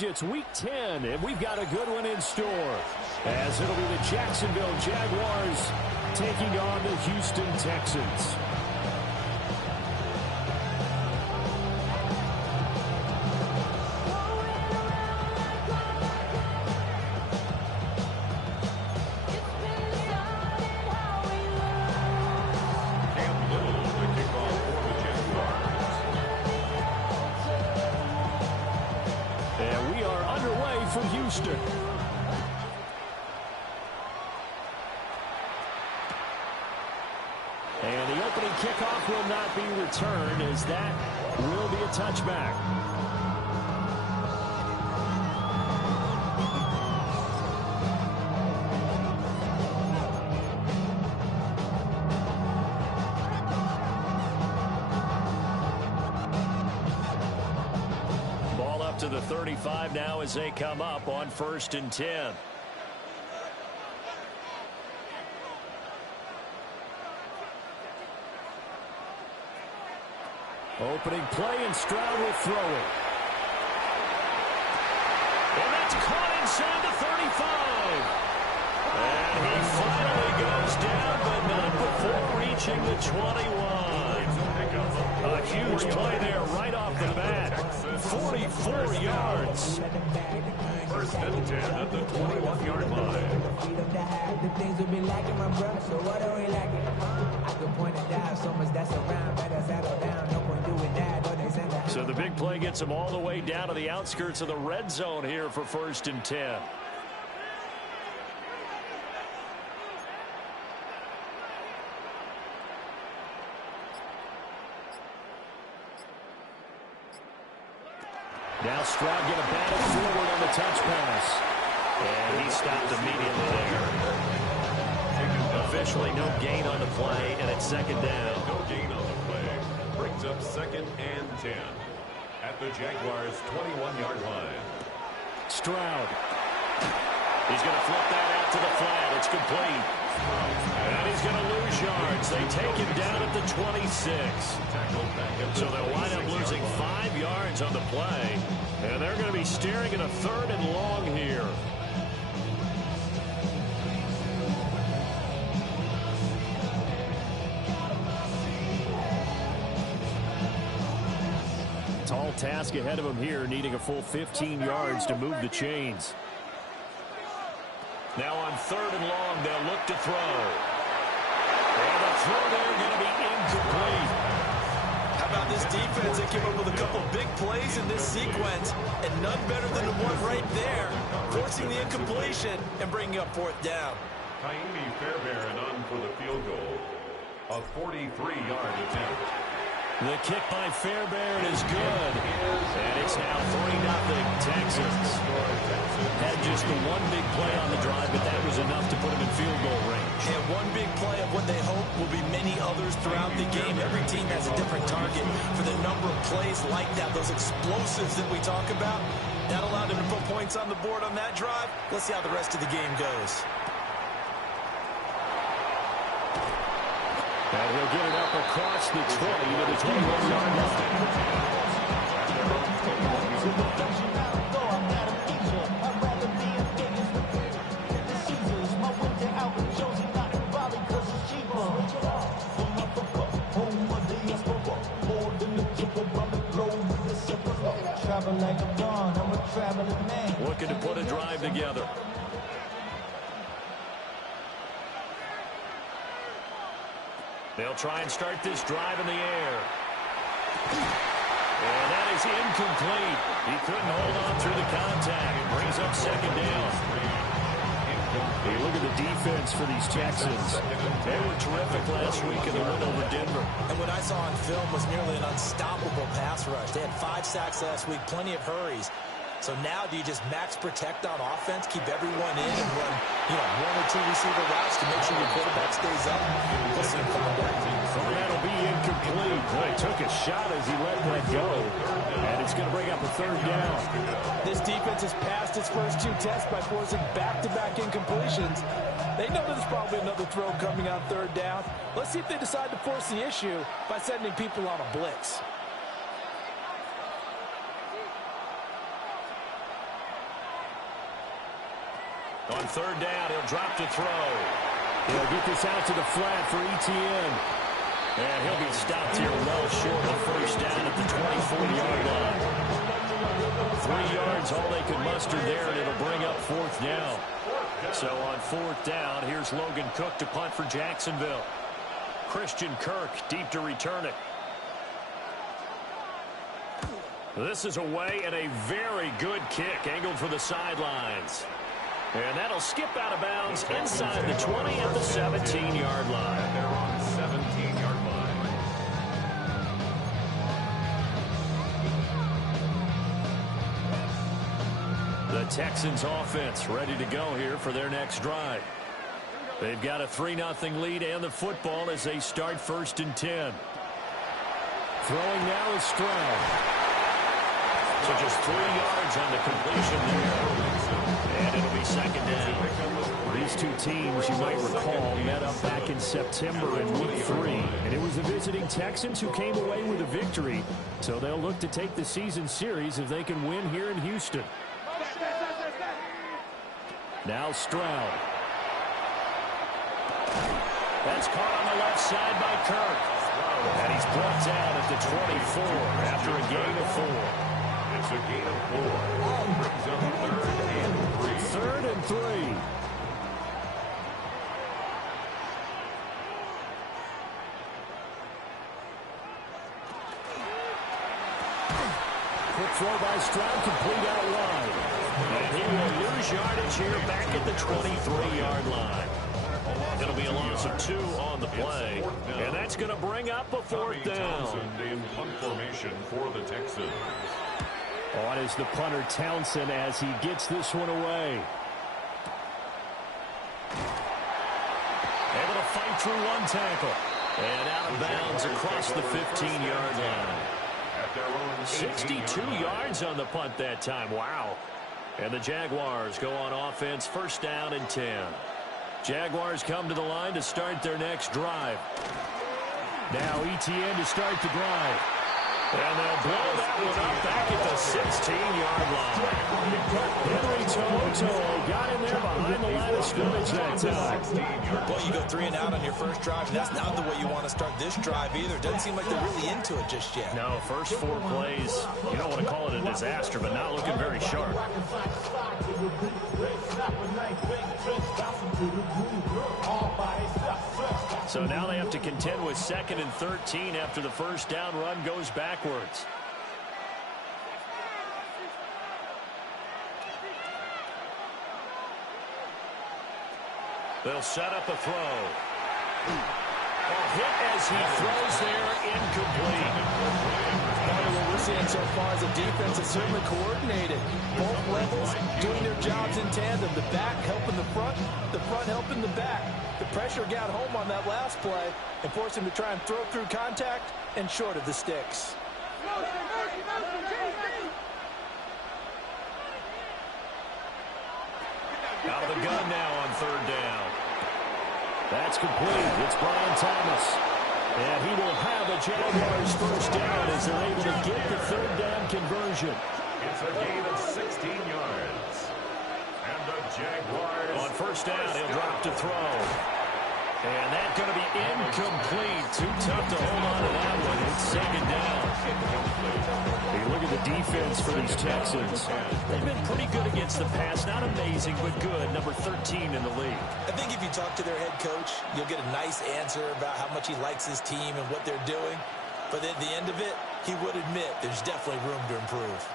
It's week 10, and we've got a good one in store, as it'll be the Jacksonville Jaguars taking on the Houston Texans. From Houston. And the opening kickoff will not be returned, as that will be a touchback. To the 35 now as they come up on 1st and 10. Opening play, and Stroud will throw it. And that's caught inside the 35. And he finally goes down, but not before reaching the 21. A huge play there right off the bat. 44 yards. 1st and 10 at the 21-yard line. The things will be lacking, my brother, so what are we lacking? I could point it down, so much that's around, better settle down, no point doing that, or they send that. So the big play gets him all the way down to the outskirts of the red zone here for 1st and 10. Now Stroud get a batted forward on the touch pass. And he stopped immediately there. Officially no gain on the play, and it's 2nd down. No gain on the play. Brings up 2nd and 10 at the Jaguars' 21-yard line. Stroud. He's going to flip that out to the flat. It's complete. And he's going to lose yards. They take him down at the 26. So they'll wind up losing 5 yards on the play. And they're going to be staring at a 3rd and long here. Tall task ahead of him here, needing a full 15 yards to move the chains. Now on 3rd and long, they'll look to throw. And the throw there going to be incomplete. How about this defense that came up with a couple big plays in this sequence, and none better than the one right there, forcing the incompletion and bringing up 4th down. Kaimi Fairbairn on for the field goal. A 43-yard attempt. The kick by Fairbairn is good. And it's now 3-0 Texans. Had just the one big play on the drive, but that was enough to put him in field goal range. And one big play of what they hope will be many others throughout the game. Every team has a different target for the number of plays like that, those explosives that we talk about. That allowed them to put points on the board on that drive. Let's see how the rest of the game goes. And he'll get it up across the 20 to the 21-yard line. Looking to put a drive together. They'll try and start this drive in the air. And that is incomplete. He couldn't hold on through the contact. It brings up 2nd down. Hey, look at the defense for these Texans. They were terrific last week in the win over Denver. And what I saw on film was nearly an unstoppable pass rush. They had 5 sacks last week, plenty of hurries. So now do you just max protect on offense, keep everyone in, and run 1 or 2 receiver routes to make sure your quarterback stays up? Listen, that'll be incomplete. Boy, took a shot as he let that go. And it's going to bring up a 3rd down. This defense has passed its first 2 tests by forcing back-to-back incompletions. They know there's probably another throw coming on 3rd down. Let's see if they decide to force the issue by sending people on a blitz. On third down, he'll drop to throw. He'll get this out to the flat for Etienne. And he'll be stopped here well short of first down at the 24-yard line. 3 yards, all they could muster there, and it'll bring up fourth down. So on fourth down, here's Logan Cook to punt for Jacksonville. Christian Kirk deep to return it. This is away and a very good kick angled for the sidelines. And that'll skip out of bounds inside the 20 at the 17-yard line. They're on the 17-yard line. The Texans offense ready to go here for their next drive. They've got a 3-0 lead and the football as they start first and 10. Throwing now is Stroud. So just 3 yards on the completion there. And it'll be second down. These two teams, you might recall, met up back in September in Week 3. And it was the visiting Texans who came away with a victory. So they'll look to take the season series if they can win here in Houston. Now Stroud. That's caught on the left side by Kirk. And he's brought down at the 24 after a gain of 4. It's a gain of 4. Brings up third and 3. Third and 3. Quick throw by Stroud, complete out wide. And he will lose yardage here back at the 23-yard line. It'll be a loss of 2 on the play. And that's going to bring up a fourth down. In punt formation for the Texans. On is the punter Townsend as he gets this one away. Able to fight through one tackle. And out of bounds across the 15-yard line. 62 yards on the punt that time. Wow. And the Jaguars go on offense, first down and 10. Jaguars come to the line to start their next drive. Now Etienne to start the drive. And they'll blow that one up back at the 16-yard line. Henry To'oTo'o got in there behind the line of scrimmage that time. Well, you go 3 and out on your first drive, and that's not the way you want to start this drive either. Doesn't seem like they're really into it just yet. No, first 4 plays, you don't want to call it a disaster, but not looking very sharp. So now they have to contend with 2nd and 13 after the first down run goes backwards. They'll set up a throw. Hit as he throws there, incomplete. Part of what we're seeing so far is the defense is certainly coordinated. Both levels doing their jobs in tandem. The back helping the front helping the back. The pressure got home on that last play and forced him to try and throw through contact and short of the sticks. Out of the gun now on third down. That's complete. It's Brian Thomas. And he will have a Jaguars first down as they're able to get the third down conversion. It's a gain of 16 yards. And the Jaguars. On first down, he'll drop to throw. And that's going to be incomplete. Too tough to hold on to that one. It's second down. Hey, look at the defense for these Texans. They've been pretty good against the pass. Not amazing, but good. Number 13 in the league. I think if you talk to their head coach, you'll get a nice answer about how much he likes his team and what they're doing. But at the end of it, he would admit there's definitely room to improve.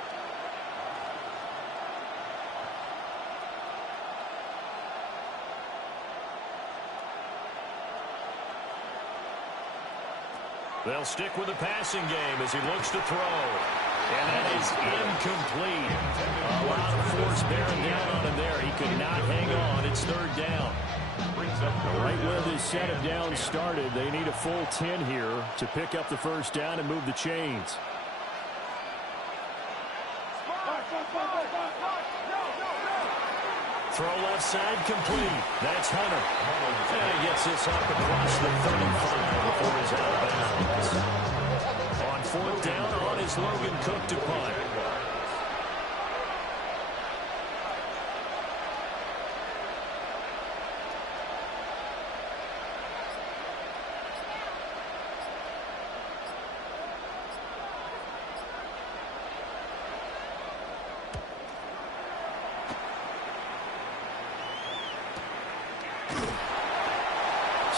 They'll stick with the passing game as he looks to throw. And that is incomplete. A lot of force bearing down on him there. He could not hang on. It's third down. Right where this set of downs started, they need a full 10 here to pick up the first down and move the chains. Throw left side complete. That's Hunter. And he gets this up across the 35 before he's out of bounds. On fourth down, on is Logan Cook to punt.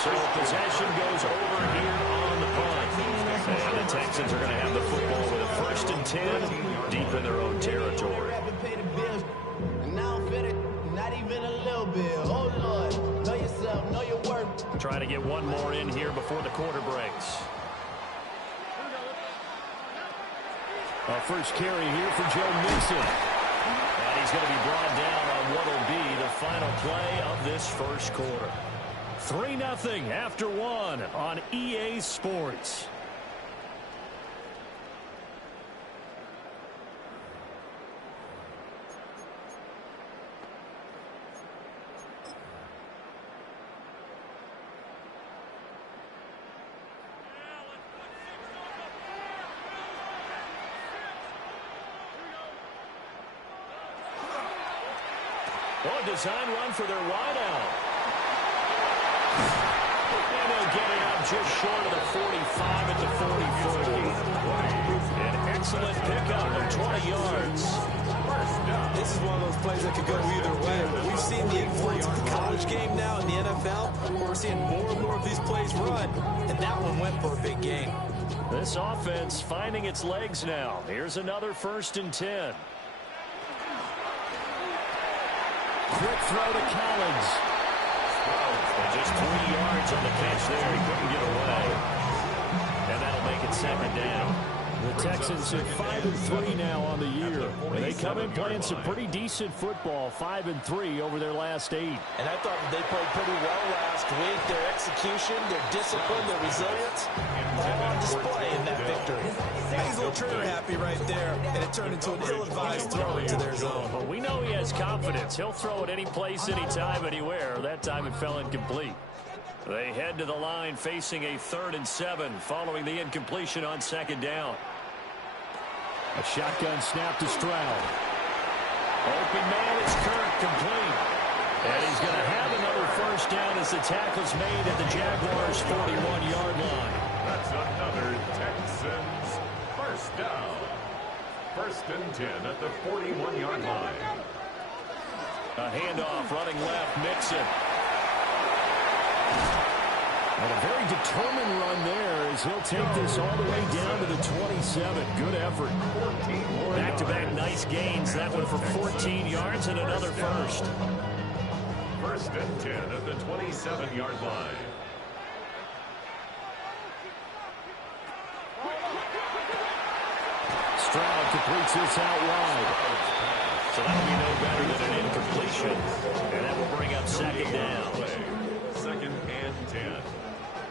So possession goes over here on the punt. And the Texans are going to have the football with a 1st and 10 deep in their own territory. Not even a little bit. Oh, Lord. Know yourself. Know your worth. Trying to get one more in here before the quarter breaks. Our first carry here for Joe Mixon. And he's going to be brought down on what will be the final play of this first quarter. 3-0 after 1 on EA Sports. Oh, design run for their wideout. And they'll get it up just short of the 45 at the 44. An excellent pickup of 20 yards. This is one of those plays that could go either way. We've seen the influence of the college game now in the NFL, where we're seeing more and more of these plays run, and that one went for a big gain. This offense finding its legs now. Here's another 1st and 10. Quick throw to Collins. And just 3 yards on the catch there. He couldn't get away. And that'll make it 2nd down. The Texans at 5-3 now on the year. And they come in playing some pretty decent football, 5-3 over their last 8. And I thought that they played pretty well last week. Their execution, their discipline, their resilience, all on display in that victory. He's a little trigger happy right there, and it turned into an ill-advised throw into their zone. Well, we know he has confidence. He'll throw it any place, anytime, anywhere. That time it fell incomplete. They head to the line facing a 3rd and 7 following the incompletion on 2nd down. A shotgun snap to Stroud. Open man, it's Kirk, complete. And he's going to have another 1st down as the tackle's made at the Jaguars' 41-yard line. That's another Texans 1st down. 1st and 10 at the 41-yard line. A handoff running left, Mixon. And a very determined run there as he'll take this all the way down to the 27. Good effort. Back-to-back nice gains. That one for 14 yards and another 1st. 1st and 10 at the 27-yard line. Stroud completes this out wide. So that'll be no better than an incompletion. And that will bring up 2nd down. 2nd and 10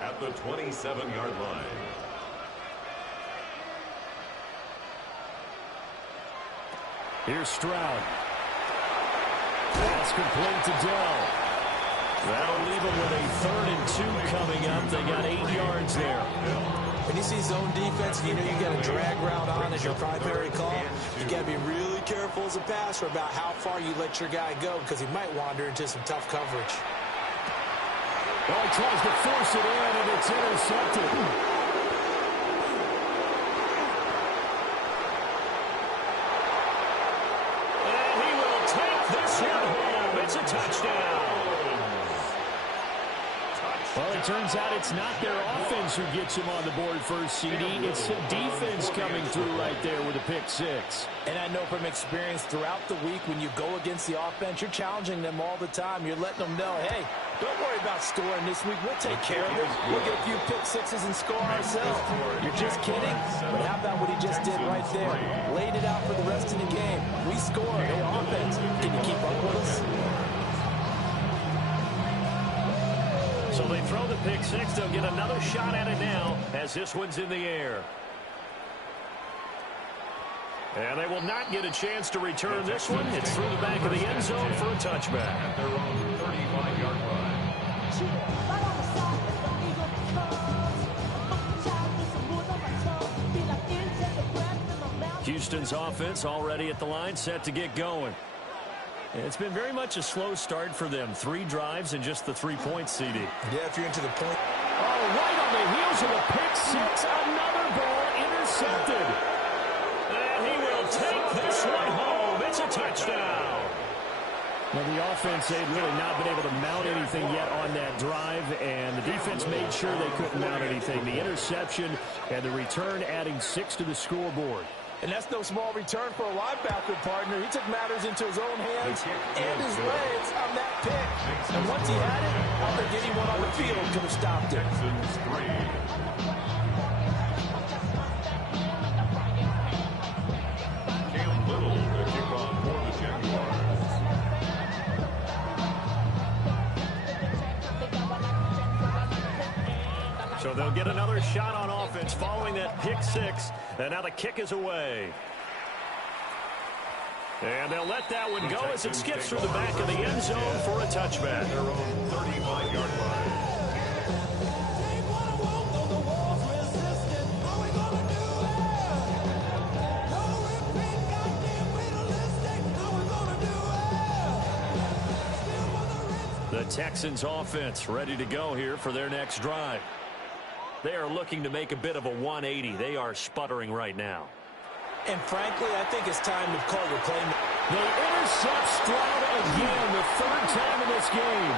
at the 27-yard line. Here's Stroud. Pass complete to Dell. That'll leave them with a 3rd and 2 coming up. They got 8 yards there. When you see zone defense, you know you got a drag route on as your primary call. You got to be really careful as a passer about how far you let your guy go, because he might wander into some tough coverage. Well, he tries to force it in, and it's intercepted. And he will take this one home. It's a touchdown. Well, it turns out it's not their offense who gets him on the board first, CD. It's the defense coming through right there with a pick 6. And I know from experience throughout the week, when you go against the offense, you're challenging them all the time. You're letting them know, hey, don't worry about scoring this week. We'll take care of it. We'll get a few pick 6s and score ourselves. You're just kidding? But how about what he just did right there? Laid it out for the rest of the game. We scored. Hey, offense, can you keep up with us? So they throw the pick 6. They'll get another shot at it now as this one's in the air. And they will not get a chance to return this one. It's through the back of the end zone for a touchback. At their own 35-yard line. Houston's offense already at the line, set to get going. It's been very much a slow start for them. 3 drives and just the 3-point CD. Yeah, if you're into the point. Oh, right on the heels of a pick 6. Another ball intercepted. And he will take this one home. It's a touchdown. Well, the offense, they've really not been able to mount anything yet on that drive, and the defense made sure they couldn't mount anything. The interception and the return adding 6 to the scoreboard. And that's no small return for a linebacker partner. He took matters into his own hands and his legs on that pick. And once he had it, I don't think anyone on the field could have stopped it. Texans 3. Cam Little, the kickoff for the Jaguars. So they'll get another shot on offense following that pick 6. And now the kick is away. And they'll let that one go as it skips through the back of the end zone for a touchback. Their own 35-yard line. The Texans offense ready to go here for their next drive. They are looking to make a bit of a 180. They are sputtering right now. And frankly, I think it's time to call your play. They intercept Stroud again, the 3rd time in this game.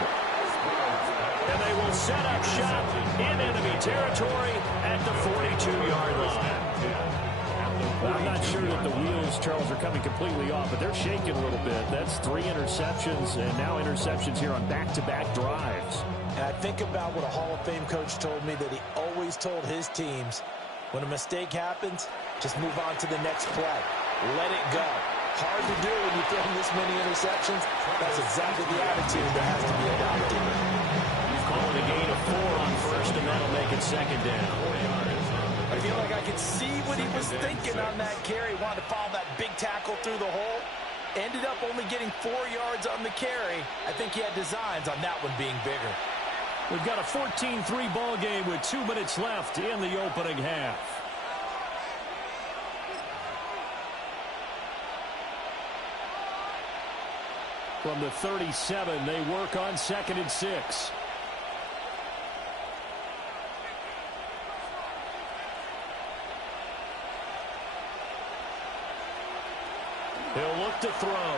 And they will set up shop in enemy territory at the 42-yard line. I'm not sure that the wheels, Charles, are coming completely off, but they're shaking a little bit. That's 3 interceptions, and now interceptions here on back-to-back drives. And I think about what a Hall of Fame coach told me, that he always told his teams, when a mistake happens, just move on to the next play. Let it go. Hard to do when you throw this many interceptions. That's exactly the attitude that has to be adopted. He's calling a gain of 4 on first, and that'll make it 2nd down. I feel like I could see what he was thinking on that carry. Wanted to follow that big tackle through the hole. Ended up only getting 4 yards on the carry. I think he had designs on that one being bigger. We've got a 14-3 ball game with 2 minutes left in the opening half. From the 37, they work on 2nd and 6. He'll look to throw.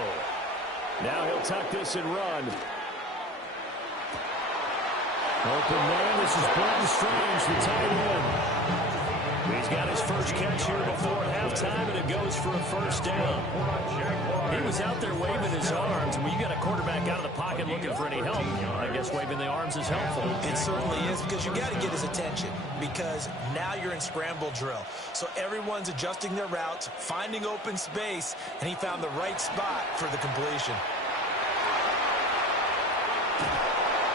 Now he'll tuck this and run. Open man, this is Brenton Strange, the tight end. He's got his first catch here before halftime, and it goes for a 1st down. He was out there waving his arms. When you got a quarterback out of the pocket looking for any help, I guess waving the arms is helpful. It certainly is, because you got to get his attention, because now you're in scramble drill. So everyone's adjusting their routes, finding open space, and he found the right spot for the completion.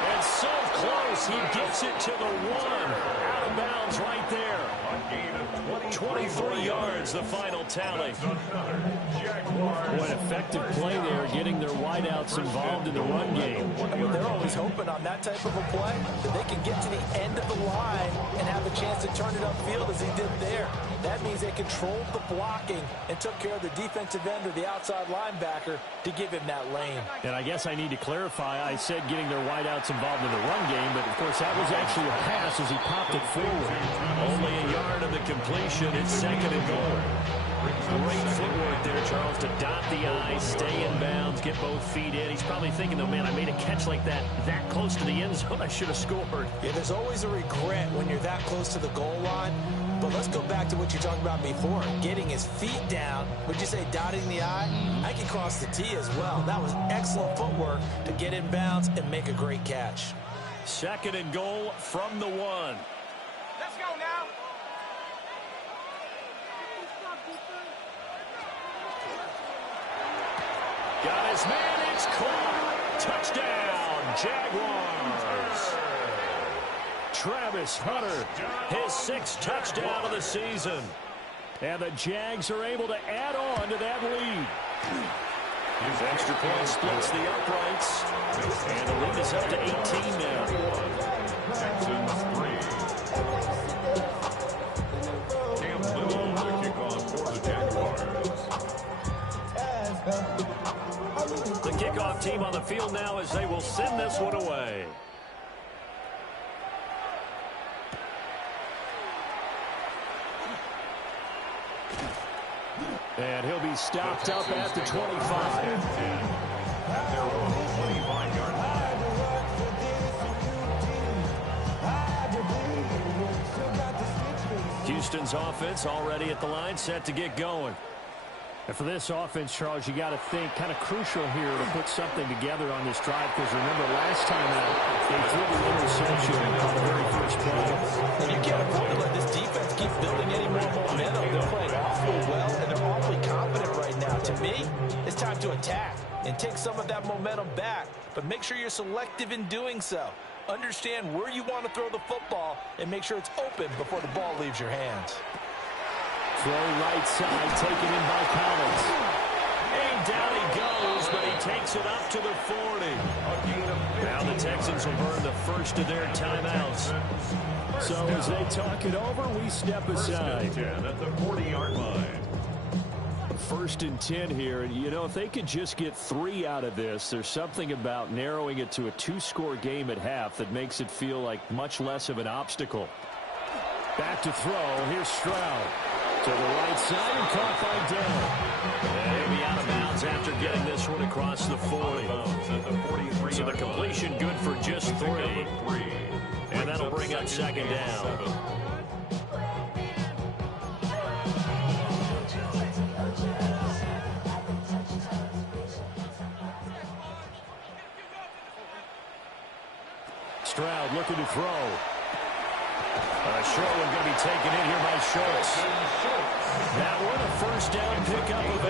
And so close, he gets it to the 1. Out of bounds right there. 23 yards, the final tally. What an effective play there, getting their wideouts involved in the run game. They're always hoping on that type of a play that they can get to the end of the line and have a chance to turn it upfield as he did there. That means they controlled the blocking and took care of the defensive end or the outside linebacker to give him that lane. And I guess I need to clarify, I said getting their wideouts involved in the run game, but of course that was actually a pass as he popped it forward. Only a yard of the completion. It's 2nd and goal. Great footwork there, Charles, to dot the I, stay in bounds, get both feet in. He's probably thinking, though, man, I made a catch like that close to the end zone. I should have scored. Yeah, there's always a regret when you're that close to the goal line. But let's go back to what you talked about before, getting his feet down. Would you say dotting the I? I can cross the T as well. That was excellent footwork to get in bounds and make a great catch. 2nd and goal from the 1. Let's go now. Got his man, it's caught. Touchdown, Jaguars. Travis Hunter, his 6th touchdown of the season. And the Jags are able to add on to that lead. His extra point splits the uprights. And the lead is up to 18 now. Texans 3. Cam Little, the kickoff for the Jaguars. The kickoff team on the field now as they will send this one away. And he'll be stopped up at the 25. Houston's offense already at the line, set to get going. And for this offense, Charles, you got to think kind of crucial here to put something together on this drive, because remember last time out, they threw the interception on the very first play. And you can't afford to let this defense keep building any more momentum. They're playing awfully well, and they're awfully confident right now. To me, it's time to attack and take some of that momentum back, but make sure you're selective in doing so. Understand where you want to throw the football and make sure it's open before the ball leaves your hands. Throw right side, taken in by Collins. And down he goes, but he takes it up to the 40. Now the Texans will burn the first of their timeouts. So as they talk it over, we step aside. 10 at the 40-yard line. 1st and 10 here, and you know, if they could just get 3 out of this, there's something about narrowing it to a 2-score game at half that makes it feel like much less of an obstacle. Back to throw. Here's Stroud. To the right side and caught by Dell. Maybe out of bounds after getting this one across the 40. So the completion good for just 3. And that'll bring up 2nd down. Stroud looking to throw. Short one going to be taken in here by Schultz. That one a 1st down pickup of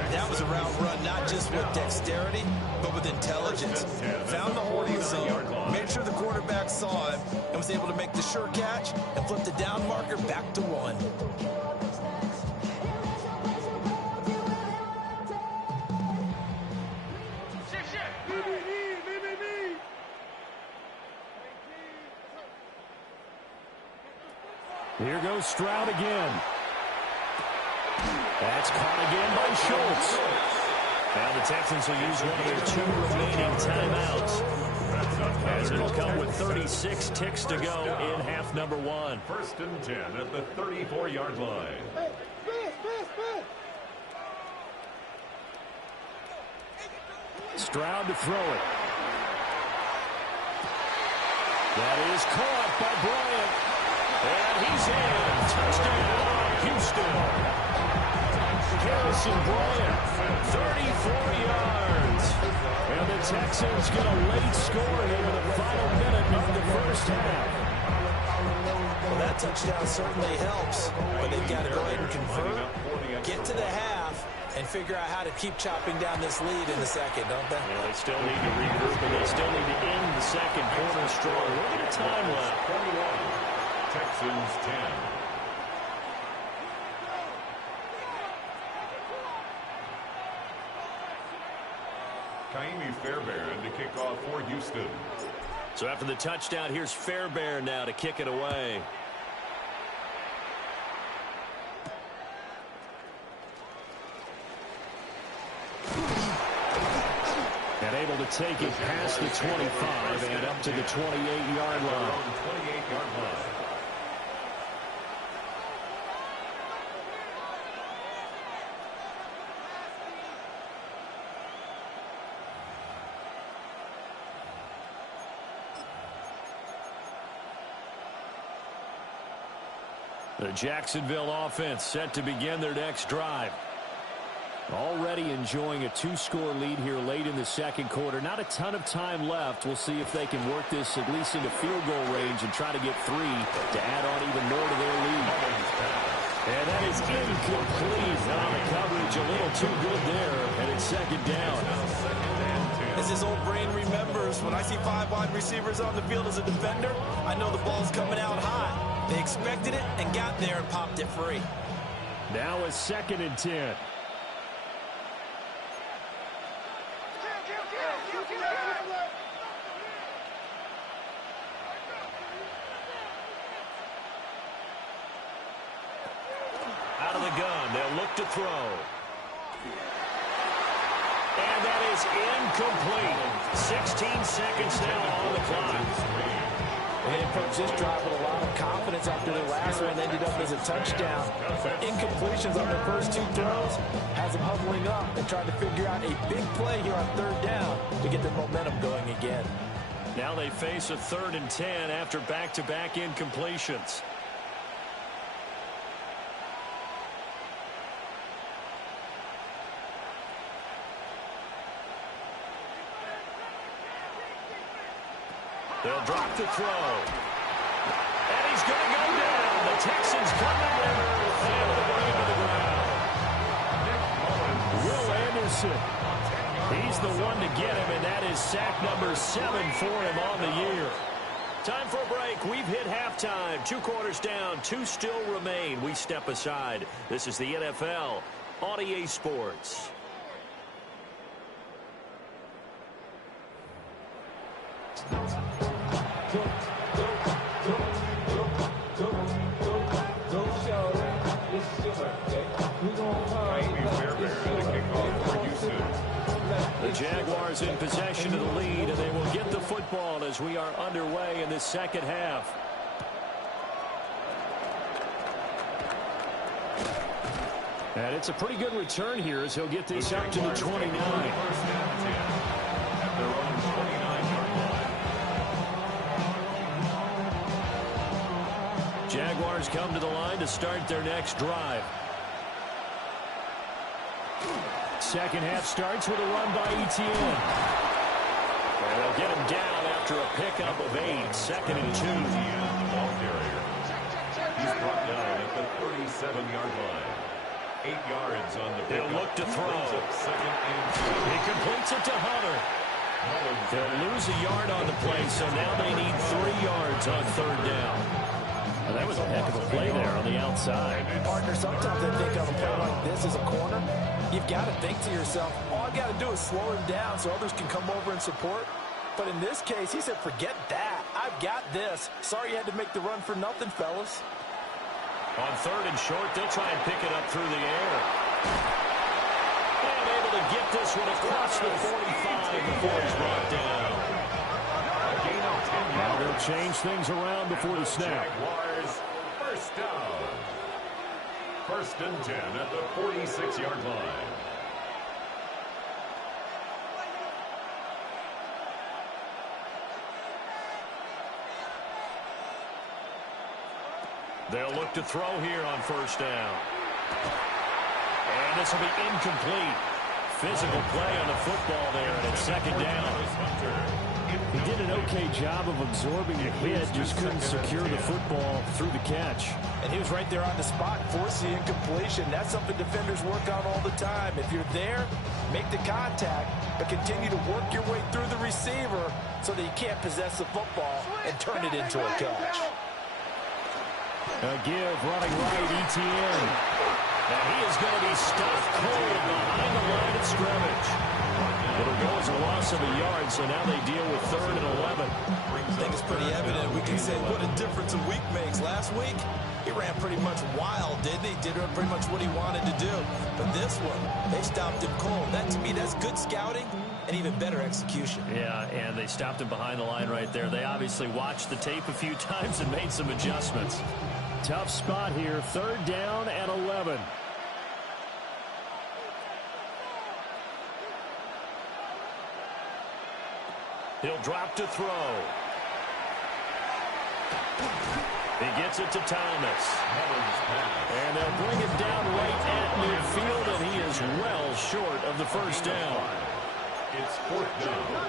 8. That was a route run not just with dexterity, but with intelligence. Found the hole in the zone, made sure the quarterback saw him, and was able to make the sure catch and flip the down marker back to 1. Here goes Stroud again. That's caught again by Schultz. Now the Texans will use one of their 2 remaining timeouts, as it'll come with 36 ticks to go in half number 1. 1st and 10 at the 34-yard line. Stroud to throw it. That is caught by Bryant. And he's in. Touchdown, Houston. Harrison Bryant, 34 yards. And the Texans get a late score here in the final minute of the first half. Well, that touchdown certainly helps, but they've got to go ahead and convert, get to the half, and figure out how to keep chopping down this lead in the second, don't they? Yeah, they still need to regroup, and they still need to end the second quarter strong. Look at the time left. 21. Texans 10. Kaimi Fairbairn to kick off for Houston. So after the touchdown, here's Fairbairn now to kick it away. And able to take it past the 25 and up to the 28-yard line. 28-yard line. The Jacksonville offense set to begin their next drive. Already enjoying a 2-score lead here late in the second quarter. Not a ton of time left. We'll see if they can work this at least into field goal range and try to get 3 to add on even more to their lead. And that is incomplete. Now the coverage a little too good there, and it's 2nd down. As his old brain remembers, when I see 5 wide receivers on the field as a defender, I know the ball's coming out high. They expected it and got there and popped it free. Now a 2nd and 10. Out of the gun, they'll look to throw. And that is incomplete. 16 seconds now on the clock. They approached this drive with a lot of confidence after their last one. Ended up as a touchdown. But incompletions on their first 2 throws has them huddling up and trying to figure out a big play here on 3rd down to get their momentum going again. Now they face a 3rd and 10 after back-to-back incompletions. They'll drop the throw. And he's going to go down. The Texans coming there and able to bring him to the ground. Will Anderson. He's the one to get him, and that is sack number 7 for him on the year. Time for a break. We've hit halftime. 2 quarters down. 2 still remain. We step aside. This is the NFL on EA Sports. The Jaguars in possession of the lead, and they will get the football as we are underway in this second half. And it's a pretty good return here as he'll get this up to the 29. Jaguars come to the line to start their next drive. Second half starts with a run by Etienne. And they'll get him down after a pickup of 8. Second and 2. Ball carrier. He's brought down at the 37-yard line. 8 yards on the pickup. They'll look to throw. Second and 2. He completes it to Hunter. They'll lose a yard on the play, so now they need 3 yards on third down. Well, that was a heck of a play there on the outside. Partner, sometimes I think on a play like this as a corner, you've got to think to yourself, all I got to do is slow him down so others can come over and support. But in this case, he said, forget that. I've got this. Sorry you had to make the run for nothing, fellas. On third and short, they'll try and pick it up through the air. And able to get this one across the 45 before he's brought down. Now they'll change things around before the snap. Jaguars, first down. First and 10 at the 46-yard line. They'll look to throw here on first down. And this will be incomplete. Physical play on the football there, and it's second down. He did an okay job of absorbing the hit, just couldn't secure the football through the catch. And he was right there on the spot, forcing the incompletion. That's something defenders work on all the time. If you're there, make the contact, but continue to work your way through the receiver so that you can't possess the football and turn it into a catch. A give running right, Etienne. And he is going to be stopped cold behind the line of scrimmage. It'll go as a loss of a yard, so now they deal with third and 11. I think it's pretty evident. We can say what a difference a week makes. Last week, he ran pretty much wild, didn't he? Did pretty much what he wanted to do. But this one, they stopped him cold. That, to me, that's good scouting and even better execution. Yeah, and they stopped him behind the line right there. They obviously watched the tape a few times and made some adjustments. Tough spot here, third down and 11. He'll drop to throw. He gets it to Thomas. And they'll bring it down right at midfield, and he is well short of the first down. It's fourth down.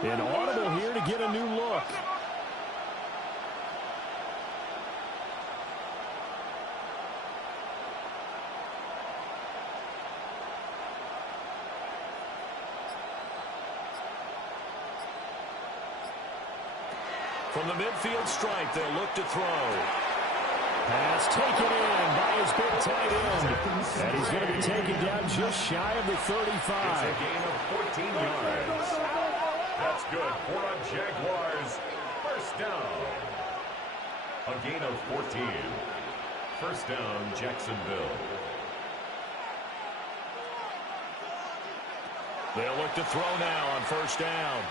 Inaudible here to get a new look. From the midfield stripe, they'll look to throw. Pass taken in by his big tight end. And he's going to be taken down just shy of the 35. It's a gain of 14 yards. That's good for a Jaguars first down. A gain of 14. First down, Jacksonville. They'll look to throw now on first down.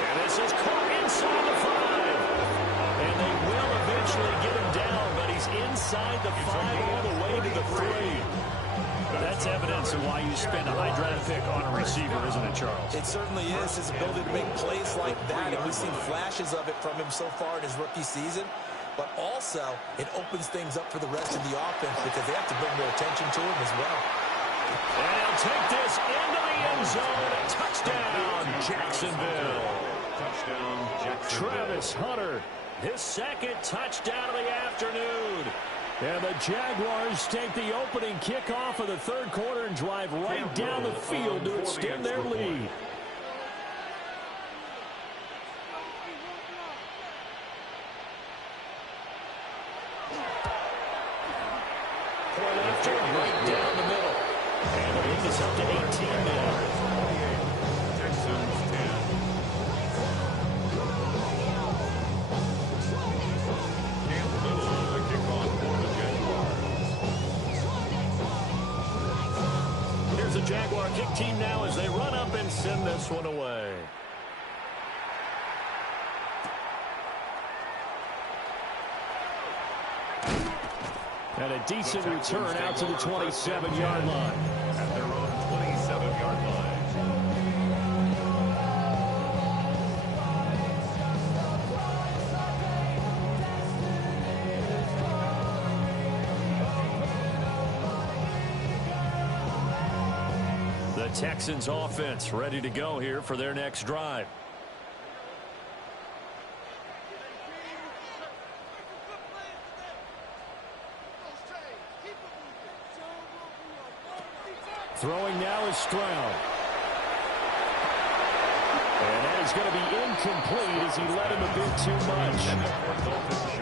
And this is caught inside the 5. And they will eventually get him down, but he's inside the 5 all the way to the 3. That's evidence of why you spend a high draft pick on a receiver, isn't it, Charles? It certainly is. His ability to make plays like that, and we've seen flashes of it from him so far in his rookie season. but also it opens things up for the rest of the offense because they have to bring more attention to him as well. And he'll take this into the end zone. Touchdown, Jacksonville. Touchdown, Jacksonville. Travis Hunter, his second touchdown of the afternoon. And the Jaguars take the opening kickoff of the third quarter and drive right down the field to extend their lead. Point after, right down the middle. And the lead is up to 18 now. Texans 10. Cam Little on the kickoff for the Jaguars. Here's the Jaguar kick team now as they run up and send this one away. And a decent return out to the 27-yard line. At their own 27-yard line. The Texans offense ready to go here for their next drive. Throwing now is Stroud. And that is going to be incomplete as he led him a bit too much.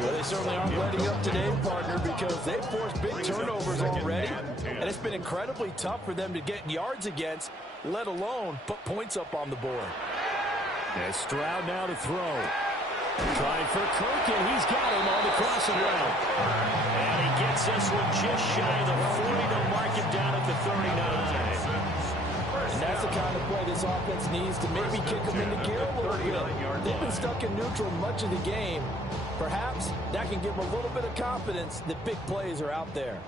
Well, they certainly aren't letting up today, partner, because they've forced big turnovers already. And it's been incredibly tough for them to get yards against, let alone put points up on the board. And Stroud now to throw. Trying for Kirk, and he's got him on the crossing route. And he gets this one just shy of the 40 to mark him down at the 39. And that's the kind of play this offense needs to maybe kick them into gear a little bit. They've been stuck in neutral much of the game. Perhaps that can give them a little bit of confidence that big plays are out there.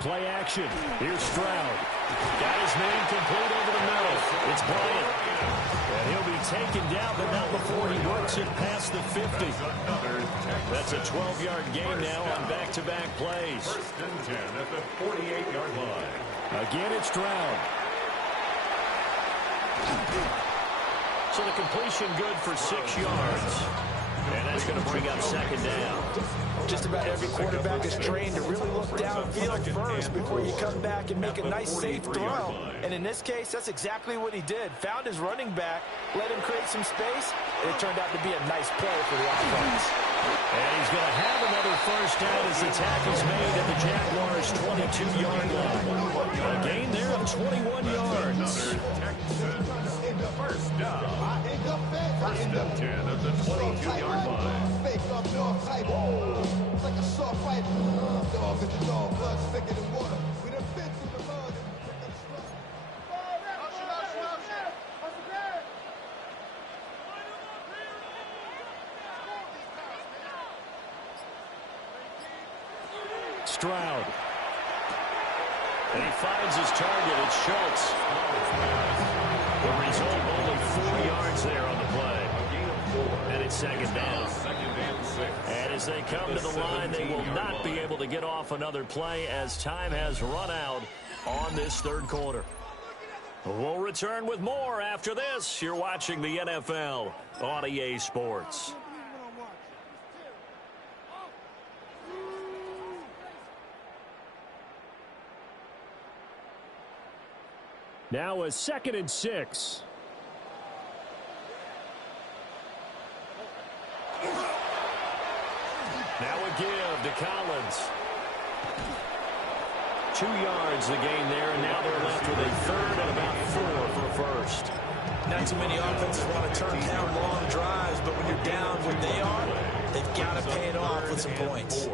Play action. Here's Stroud. Got his man complete over the middle. It's Bryant. And he'll be taken down, but not before he works it past the 50. That's a 12-yard gain now on back-to-back plays. First and 10 at the 48-yard line. Again, it's Stroud. So the completion good for 6 yards. And that's going to bring up second down. Just about every quarterback is trained to really look downfield first before you come back and make a nice, safe throw. And in this case, that's exactly what he did. Found his running back, let him create some space, and it turned out to be a nice play for the offense. And he's going to have another first down as the tackle's made at the Jaguars' 22-yard line. A gain there of 21 yards. First down. First and 10 at the 22-yard line. Stroud. And he finds his target. It's Schultz. The result, only 4 yards there on the play. And it's second down. And as they come to the line, they will not be able to get off another play as time has run out on this third quarter. We'll return with more after this. You're watching the NFL on EA Sports. Now a 2nd and 6. Now a give to Collins. 2 yards the gain there, and now they're left with a third and about 4 for first. Not too many offenses want to turn down long drives, but when you're down where they are, they've got to pay it off with some points.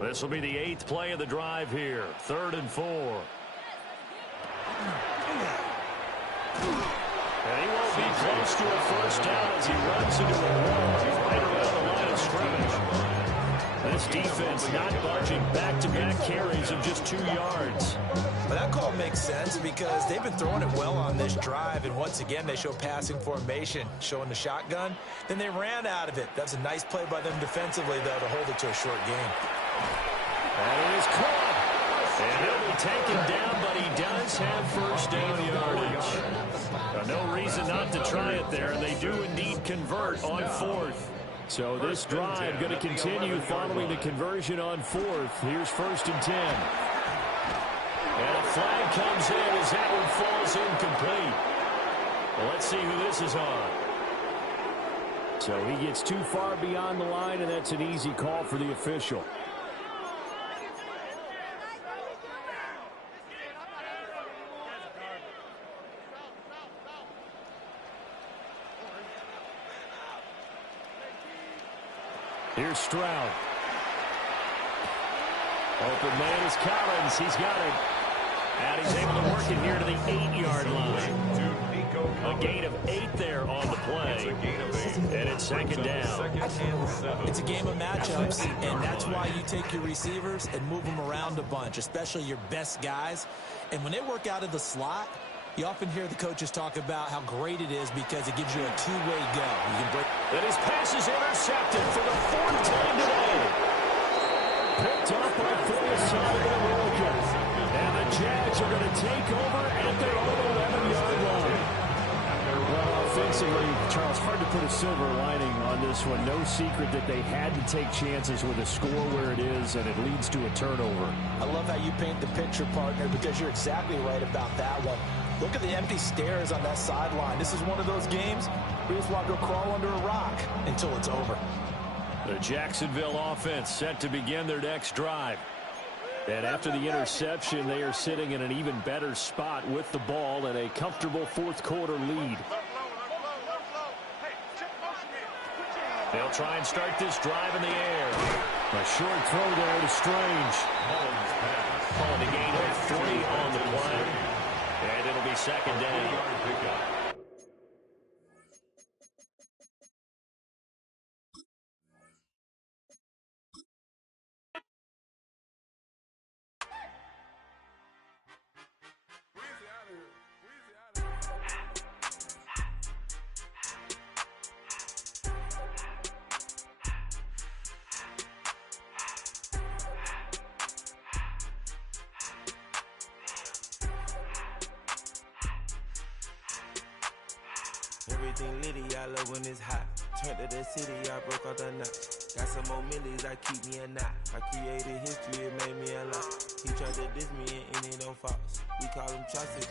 This will be the 8th play of the drive here. 3rd and 4. And he won't be close to a first down as he runs into a wall right around the line of scrimmage. This defense not budging. Back-to-back carries of just 2 yards. But that call makes sense because they've been throwing it well on this drive, and once again they show passing formation, showing the shotgun. Then they ran out of it. That's a nice play by them defensively, though, to hold it to a short game. And it is caught. And he'll be taken down, but he does have first down yardage. No reason not to try it there, and they do indeed convert on 4th. So this drive going to continue following the conversion on 4th. Here's 1st and 10. And a flag comes in as that one falls incomplete. Well, let's see who this is on. So he gets too far beyond the line, and that's an easy call for the official. Here's Stroud. Open man is Collins. He's got it. And he's able to work it here to the 8-yard line. A gain of 8 there on the play. And it's 2nd down. It's a game of matchups, and that's why you take your receivers and move them around a bunch, especially your best guys. And when they work out of the slot, you often hear the coaches talk about how great it is because it gives you a two-way go. You can break. And his pass is intercepted for the 4th time today. Picked up by Fulton. And the Jags are going to take over at their own 11-yard line. Well, offensively, Charles, hard to put a silver lining on this one. No secret that they had to take chances with a score where it is, and it leads to a turnover. I love how you paint the picture, partner, because you're exactly right about that one. Look at the empty stairs on that sideline. This is one of those games where you just want to go crawl under a rock until it's over. The Jacksonville offense set to begin their next drive. And after the interception, they are sitting in an even better spot with the ball and a comfortable 4th quarter lead. They'll try and start this drive in the air. A short throw there to Strange. And a gain of 3 on the play. And it'll be 2nd down. Everything litty, I love when it's hot. Turned to the city, I broke out the knot. Got some more millies, I keep me a knot. I created history, it made me a lot. He tried to diss me and it don't false. We call him Chaucer.